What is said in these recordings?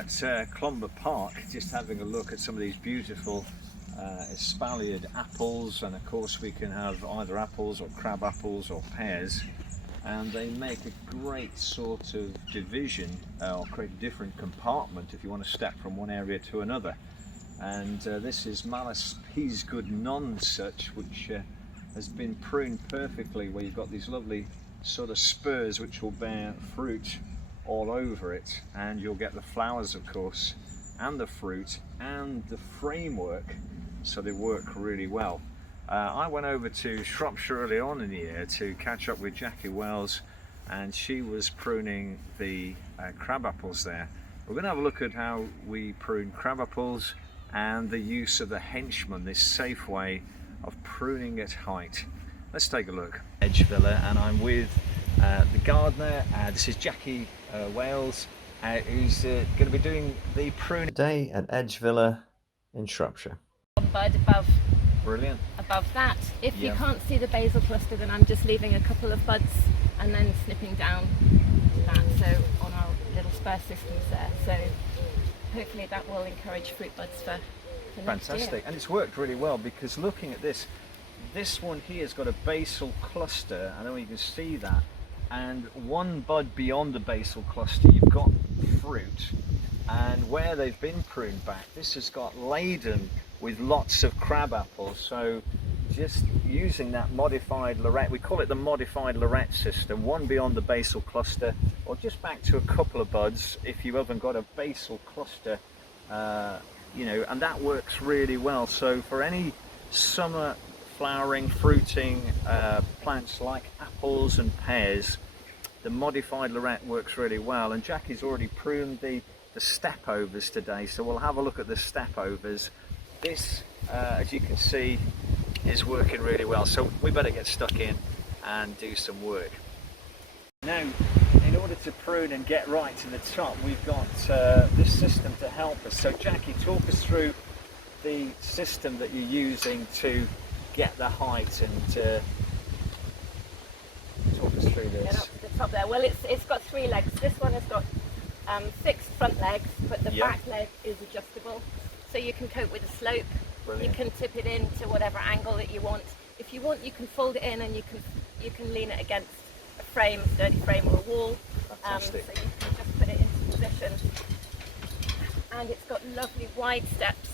at Clomber Park, just having a look at some of these beautiful espaliered apples, and of course we can have either apples or crab apples or pears, and they make a great sort of division or create a different compartment if you want to step from one area to another. And this is Malus Peasgood Nonsuch, which has been pruned perfectly, where you've got these lovely sort of spurs which will bear fruit all over it, and you'll get the flowers of course, and the fruit, and the framework, so they work really well. I went over to Shropshire early on in the year to catch up with Jackie Wells, and she was pruning the crab apples there. We're going to have a look at how we prune crab apples and the use of the Henchman, this safe way of pruning at height. Let's take a look. Edge Villa, and I'm with the gardener. This is Jackie Wales, who's going to be doing the pruning today at Edge Villa in Shropshire. Bud above. Brilliant. Above that. If you can't see the basil cluster, then I'm just leaving a couple of buds and then snipping down that, so on our little spur systems there. So hopefully that will encourage fruit buds for next year. Fantastic, and it's worked really well, because looking at this one here has got a basil cluster. I don't know if you can see that, and one bud beyond the basil cluster you've got fruit, and where they've been pruned back, this has got laden with lots of crab apples. So just using that modified Lorette, we call it the modified Lorette system, one beyond the basil cluster, or just back to a couple of buds if you haven't got a basil cluster, you know, and that works really well. So for any summer flowering, fruiting plants like apples and pears, the modified Lorette works really well. And Jackie's already pruned the stepovers today, so we'll have a look at the stepovers. This, as you can see, is working really well, so we better get stuck in and do some work. Now, in order to prune and get right to the top, we've got this system to help us. So Jackie, talk us through the system that you're using to get the height, and talk us through this. Get up to the top there. Well, it's got 3 legs. This one has got 6 front legs, but the back leg is adjustable, so you can cope with the slope. Brilliant. You can tip it in to whatever angle that you want. If you want, you can fold it in, and you can lean it against a frame, a sturdy frame, or a wall. Fantastic. So you can just put it into position. And it's got lovely wide steps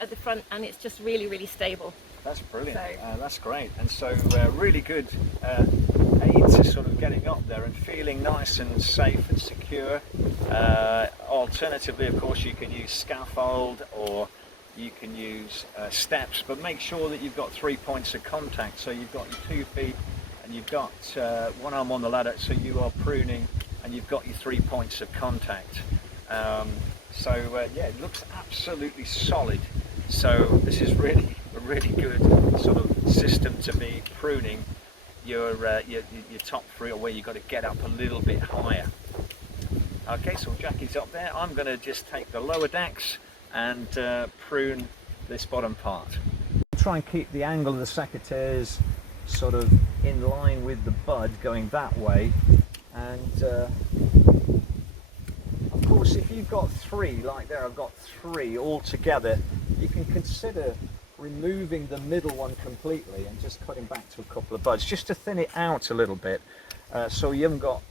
at the front, and it's just really, really stable. That's brilliant. So, that's great. And so really good aid to sort of getting up there and feeling nice and safe and secure. Alternatively, of course, you can use scaffold, or you can use steps, but make sure that you've got 3 points of contact. So you've got your 2 feet, and you've got one arm on the ladder, so you are pruning, and you've got your 3 points of contact. Yeah, it looks absolutely solid. So this is really a really good sort of system to be pruning your top fruit, or where you've got to get up a little bit higher. Okay, so Jackie's up there. I'm going to just take the lower decks and prune this bottom part. Try and keep the angle of the secateurs sort of in line with the bud going that way, and of course if you've got 3 like there, I've got 3 all together, you can consider removing the middle one completely and just cutting back to a couple of buds, just to thin it out a little bit, so you haven't got,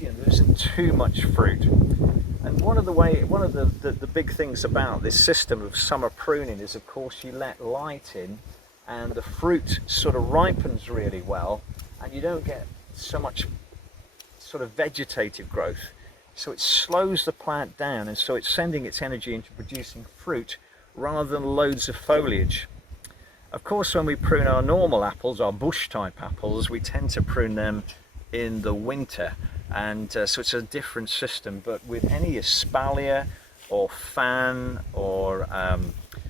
you know, there isn't too much fruit. And one of the big things about this system of summer pruning is, of course, you let light in, and the fruit sort of ripens really well, and you don't get so much sort of vegetative growth. So it slows the plant down, and so it's sending its energy into producing fruit rather than loads of foliage. Of course, when we prune our normal apples, our bush type apples, we tend to prune them in the winter, and so it's a different system. But with any espalier or fan or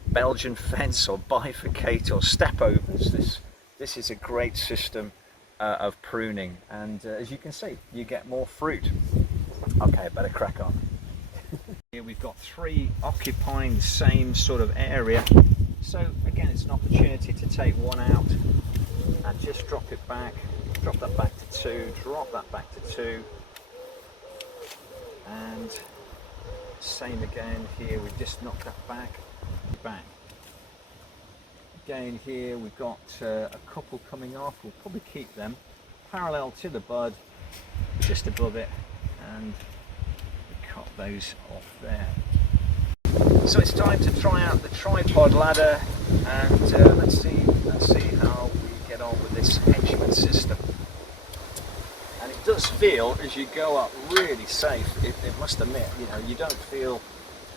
Belgian fence or bifurcate or stepovers, this is a great system of pruning, and as you can see, you get more fruit. Okay, better crack on. Here we've got 3 occupying the same sort of area, so again it's an opportunity to take one out and just drop it back, drop that back to 2, drop that back to 2, and Same again here, we just knock that back, bang. Again here we've got a couple coming off, we'll probably keep them parallel to the bud, just above it, and we cut those off there. So it's time to try out the tripod ladder, and let's see how we get on with this Henchman system. And it does feel, as you go up, really safe. It must admit, you know, you don't feel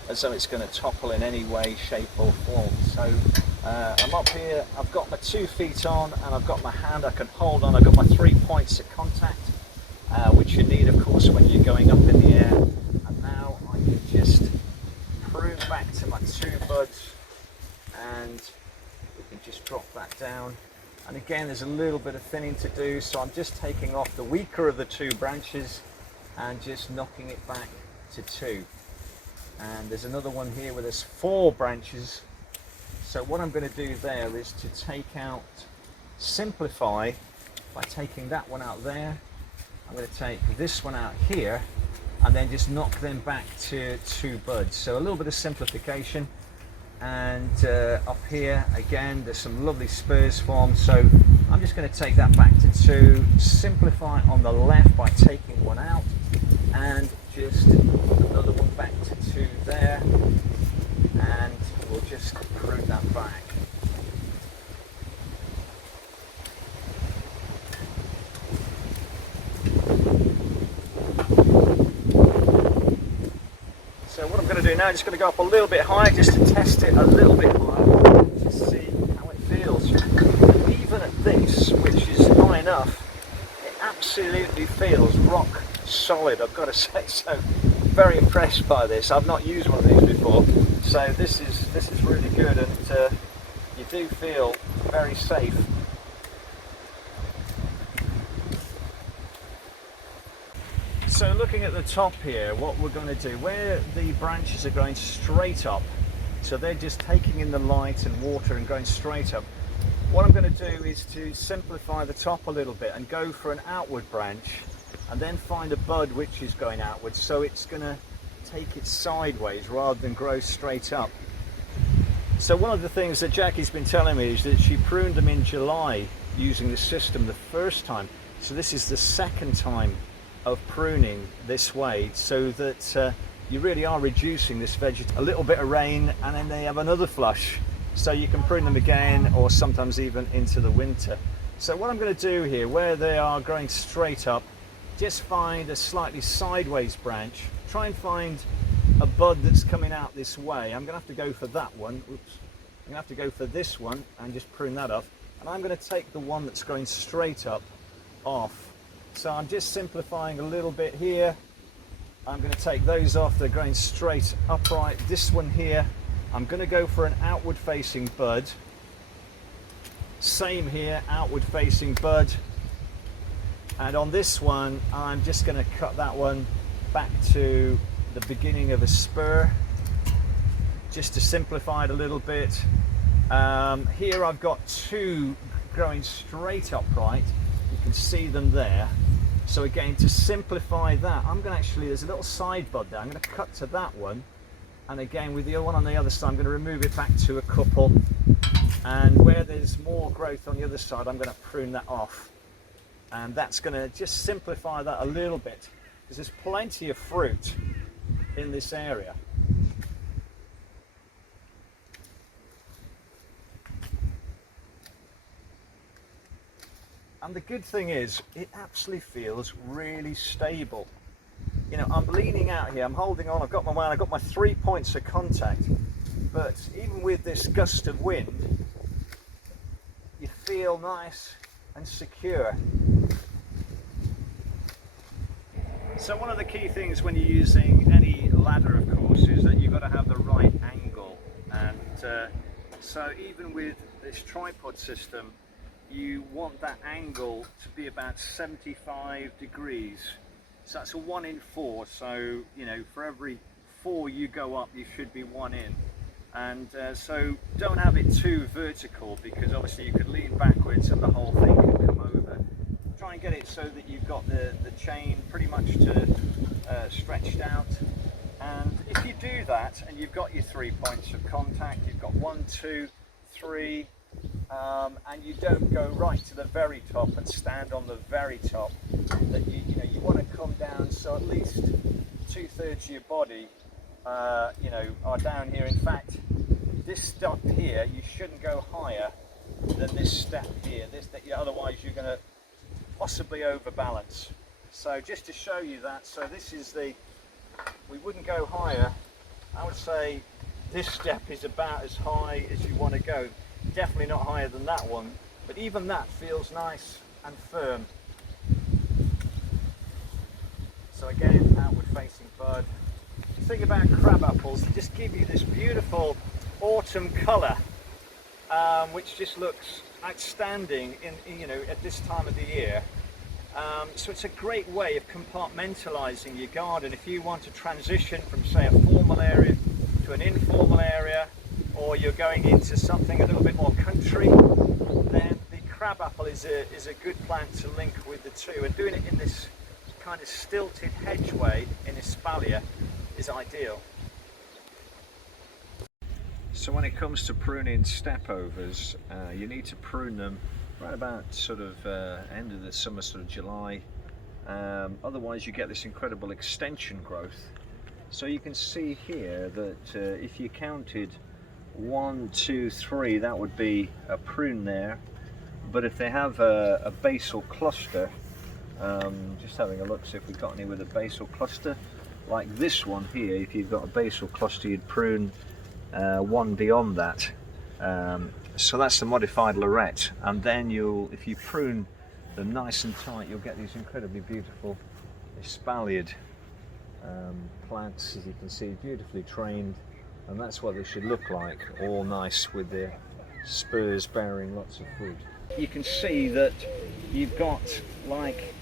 as though it's going to topple in any way, shape or form. So I'm up here, I've got my 2 feet on, and I've got my hand I can hold on. I've got my 3 points of contact, which you need, of course, when you're going up in the air. And now I can just prune back to my 2 buds, and we can just drop that down. And again, there's a little bit of thinning to do, so I'm just taking off the weaker of the 2 branches and just knocking it back to 2. And there's another one here where there's 4 branches. So what I'm going to do there is to take out, simplify by taking that one out there. I'm going to take this one out here and then just knock them back to 2 buds. So a little bit of simplification. And up here again there's some lovely spurs formed, so I'm just going to take that back to 2, simplify on the left by taking one out, and just another one back to 2 there, and we'll just prune that back. So what I'm going to do now, I'm just going to go up a little bit higher just to test it a little bit higher, to see how it feels. And even at this, which is high enough, it absolutely feels rock solid, I've got to say. So very impressed by this. I've not used one of these before, so this is really good, and you do feel very safe. So looking at the top here, what we're going to do, where the branches are going straight up, so they're just taking in the light and water and going straight up, what I'm going to do is to simplify the top a little bit and go for an outward branch, and then find a bud which is going outwards, so it's going to take it sideways rather than grow straight up. So one of the things that Jackie's been telling me is that she pruned them in July using the system the first time, so this is the second time of pruning this way, so that you really are reducing this vegetation. A little bit of rain and then they have another flush, so you can prune them again, or sometimes even into the winter. So what I'm going to do here, where they are growing straight up, just find a slightly sideways branch, try and find a bud that's coming out this way. I'm going to have to go for that one. Oops. I'm going to have to go for this one and just prune that off, and I'm going to take the one that's growing straight up off. So I'm just simplifying a little bit here. I'm going to take those off, they're going straight upright. This one here, I'm going to go for an outward facing bud. Same here, outward facing bud. And on this one, I'm just going to cut that one back to the beginning of a spur, just to simplify it a little bit. Here I've got 2 growing straight upright. You can see them there. So again, to simplify that, I'm going to actually, there's a little side bud there, I'm going to cut to that one, and again with the other one on the other side, I'm going to remove it back to a couple, and where there's more growth on the other side, I'm going to prune that off, and that's going to just simplify that a little bit, because there's plenty of fruit in this area. And the good thing is, it actually feels really stable. You know, I'm leaning out here, I'm holding on, I've got my 3 points of contact, but even with this gust of wind, you feel nice and secure. So one of the key things when you're using any ladder, of course, is that you've got to have the right angle. And so even with this tripod system, you want that angle to be about 75 degrees. So that's a 1 in 4. So, you know, for every 4 you go up, you should be 1 in. And so don't have it too vertical, because obviously you could lean backwards and the whole thing can come over. Try and get it so that you've got the chain pretty much stretched out. And if you do that and you've got your 3 points of contact, you've got 1, 2, 3, and you don't go right to the very top and stand on the very top, that you want to come down so at least 2/3 of your body are down here. In fact, this step here, you shouldn't go higher than this step here, otherwise you're going to possibly overbalance. So just to show you that, so this is we wouldn't go higher. I would say this step is about as high as you want to go. Definitely not higher than that one, but even that feels nice and firm. So again, outward facing bud. The thing about crab apples, they just give you this beautiful autumn colour, which just looks outstanding at this time of the year. So it's a great way of compartmentalising your garden. If you want to transition from, say, a formal area to an informal area, or you're going into something a little bit more country, then the crabapple is a good plant to link with the two. And doing it in this kind of stilted hedgeway in espalier is ideal. So when it comes to pruning stepovers, you need to prune them right about sort of end of the summer, sort of July. Otherwise you get this incredible extension growth. So you can see here that if you counted 1, 2, 3, that would be a prune there. But if they have a basal cluster, just having a look, see if we've got any with a basal cluster, like this one here, if you've got a basal cluster, you'd prune one beyond that. So that's the modified lorette, and then if you prune them nice and tight, you'll get these incredibly beautiful espaliered plants, as you can see, beautifully trained, and that's what they should look like, all nice with their spurs bearing lots of fruit. You can see that you've got like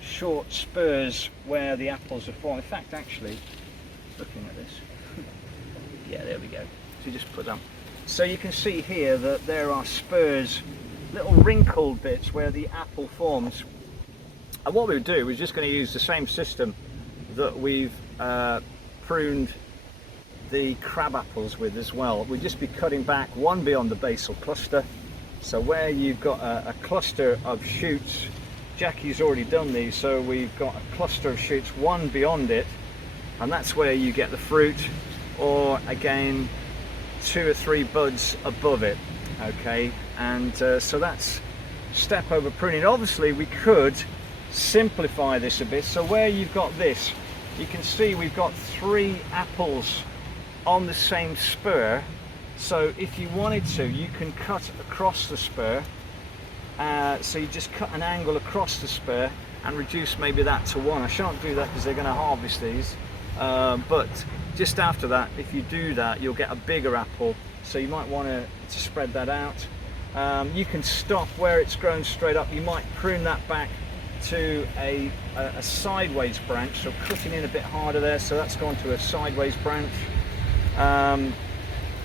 short spurs where the apples are falling. In fact, actually, looking at this, yeah, there we go. So you just put them. So you can see here that there are spurs, little wrinkled bits where the apple forms. And what we would do, we're just going to use the same system that we've pruned the crab apples with as well. We'd just be cutting back one beyond the basal cluster. So where you've got a cluster of shoots, Jackie's already done these, so we've got a cluster of shoots, one beyond it, and that's where you get the fruit, or again 2 or 3 buds above it. Okay, and so that's step over pruning. Obviously we could simplify this a bit, so where you've got this, you can see we've got 3 apples on the same spur. So if you wanted to, you can cut across the spur, so you just cut an angle across the spur and reduce maybe that to 1. I shan't do that because they're going to harvest these, but just after that, if you do that, you'll get a bigger apple, so you might want to spread that out. You can stop where it's grown straight up. You might prune that back to a sideways branch, so cutting in a bit harder there, so that's gone to a sideways branch.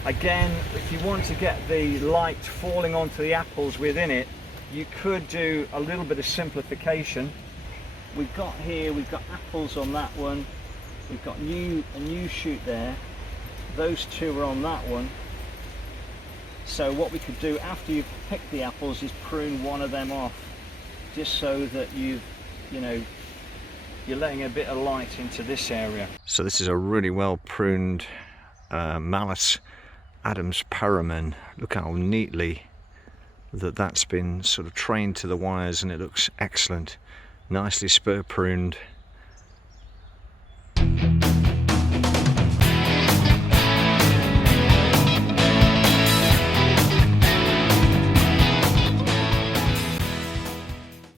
Again, if you want to get the light falling onto the apples within it, you could do a little bit of simplification. We've got apples on that one. We've got a new shoot there. Those 2 are on that one. So what we could do after you've picked the apples is prune one of them off, just so that you're letting a bit of light into this area. So this is a really well pruned Malus Adams Paramin. Look how neatly that's been sort of trained to the wires, and it looks excellent. Nicely spur pruned.